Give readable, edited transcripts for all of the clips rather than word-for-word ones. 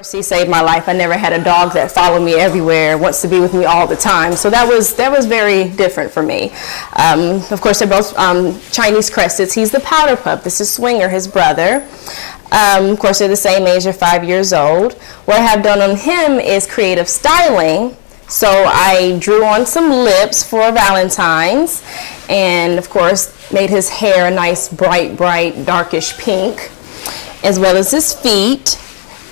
He saved my life. I never had a dog that followed me everywhere, wants to be with me all the time. So that was very different for me. Of course, they're both Chinese cresteds. He's the powder pup. This is Swinger, his brother. Of course, they're the same age. They're 5 years old. What I have done on him is creative styling. So I drew on some lips for Valentine's, and of course made his hair a nice bright darkish pink, as well as his feet.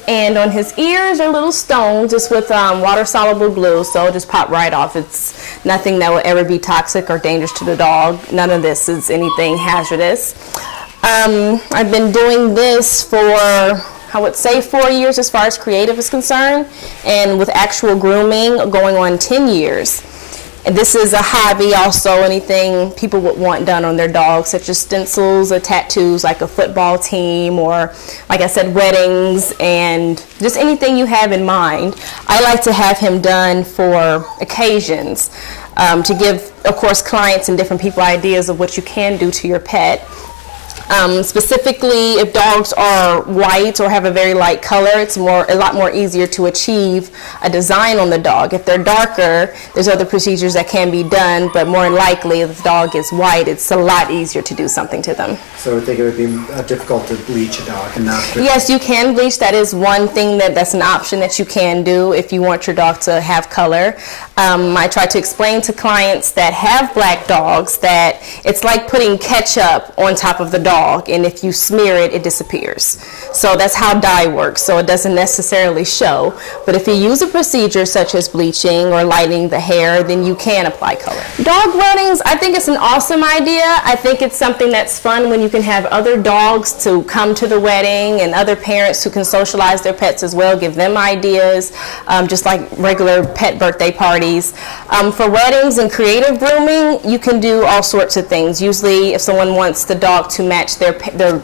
And on his ears are little stones, just with water-soluble glue, so it'll just pop right off. It's nothing that will ever be toxic or dangerous to the dog. None of this is anything hazardous. I've been doing this for, I would say, 4 years as far as creative is concerned, and with actual grooming going on 10 years. And this is a hobby also, anything people would want done on their dogs, such as stencils or tattoos like a football team, or like I said, weddings, and just anything you have in mind. I like to have him done for occasions to give, of course, clients and different people ideas of what you can do to your pet. Specifically, if dogs are white or have a very light color, it's a lot more easier to achieve a design on the dog. If they're darker, there's other procedures that can be done, but more likely if the dog is white, it's a lot easier to do something to them. So I think it would be difficult to bleach a dog and not to... Yes, you can bleach. That is one thing that's an option that you can do if you want your dog to have color. I try to explain to clients that have black dogs that it's like putting ketchup on top of the dog, and if you smear it, it disappears. So that's how dye works, so it doesn't necessarily show. But if you use a procedure such as bleaching or lighting the hair, then you can apply color. Dog weddings, I think it's an awesome idea. I think it's something that's fun when you can have other dogs to come to the wedding, and other parents who can socialize their pets as well, give them ideas, just like regular pet birthday parties. For weddings and creative grooming, you can do all sorts of things. Usually if someone wants the dog to match their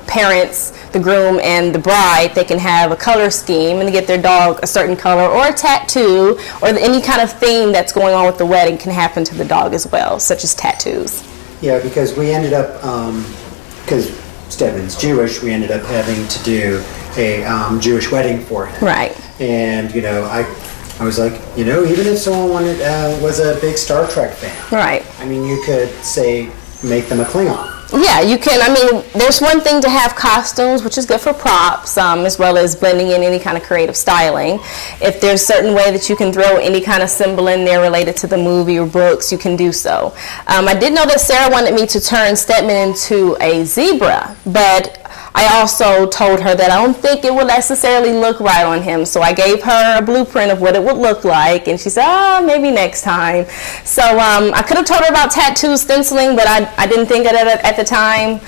parents, the groom and the bride, they can have a color scheme and get their dog a certain color, or a tattoo, or any kind of theme that's going on with the wedding can happen to the dog as well, such as tattoos. Yeah, because we ended up, because Stedman's Jewish, we ended up having to do a Jewish wedding for him. Right. And, you know, I was like, you know, even if someone was a big Star Trek fan, right? I mean, you could say make them a Klingon. Yeah, you can. I mean, there's one thing to have costumes, which is good for props, as well as blending in any kind of creative styling. If there's a certain way that you can throw any kind of symbol in there related to the movie or books, you can do so. I did know that Sarah wanted me to turn Stedman into a zebra, but I also told her that I don't think it would necessarily look right on him. So I gave her a blueprint of what it would look like, and she said, oh, maybe next time. So I could have told her about tattoo stenciling, but I didn't think of it at the time.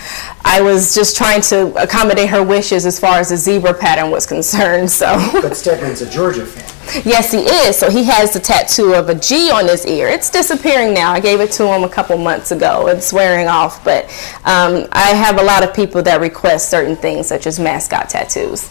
I was just trying to accommodate her wishes as far as the zebra pattern was concerned. So. But Stedman's a Georgia fan. Yes, he is. So he has the tattoo of a G on his ear. It's disappearing now. I gave it to him a couple months ago. It's wearing off. But I have a lot of people that request certain things, such as mascot tattoos.